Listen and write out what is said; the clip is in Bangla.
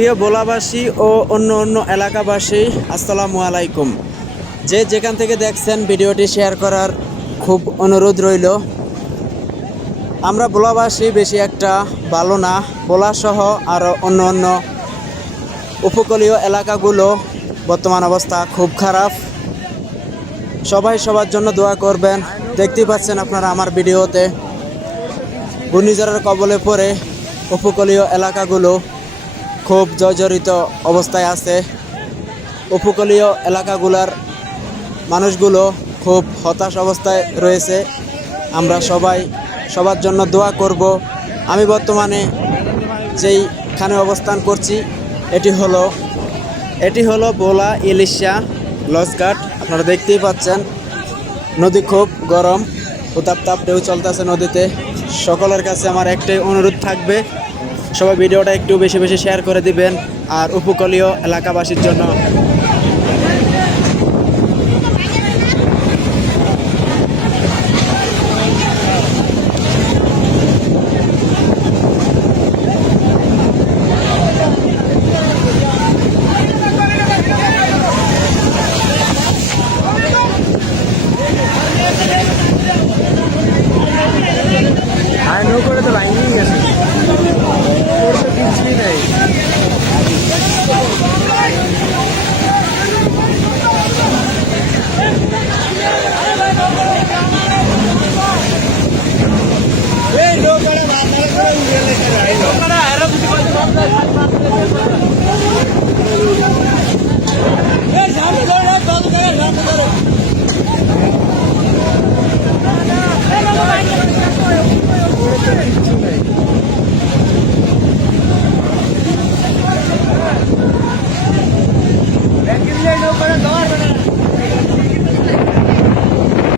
প্রিয় ভোলাবাসী ও অন্য অন্য এলাকাবাসী, আসসালামু আলাইকুম। যে যেখান থেকে দেখছেন ভিডিওটি শেয়ার করার খুব অনুরোধ রইল। আমরা ভোলাবাসী বেশি একটা ভালো না। ভোলাসহ আরও অন্য অন্য উপকূলীয় এলাকাগুলো বর্তমান অবস্থা খুব খারাপ। সবাই সবার জন্য দোয়া করবেন। দেখতেই পাচ্ছেন আপনারা আমার ভিডিওতে ঘূর্ণিঝড়ের কবলে পড়ে উপকূলীয় এলাকাগুলো খুব জর্জরিত অবস্থায় আছে। উপকূলীয় এলাকাগুলোর মানুষগুলো খুব হতাশ অবস্থায় রয়েছে। আমরা সবাই সবার জন্য দোয়া করব। আমি বর্তমানে যেইখানে অবস্থান করছি এটি হলো ভোলা ইলিশা লঞ্চঘাট। আপনারা দেখতেই পাচ্ছেন নদী খুব গরম, উত্তাপ ঢেউ চলতেছে নদীতে। সকলের কাছে আমার একটাই অনুরোধ থাকবে, সবাই ভিডিওটা একটু বেশি বেশি শেয়ার করে দিবেন। আর উপকূলীয় এলাকাবাসীর জন্য নৌকরে তো লাইন নিয়ে গেছে, ওর তো কিছুই নেই। ব্যাংকের নৌকা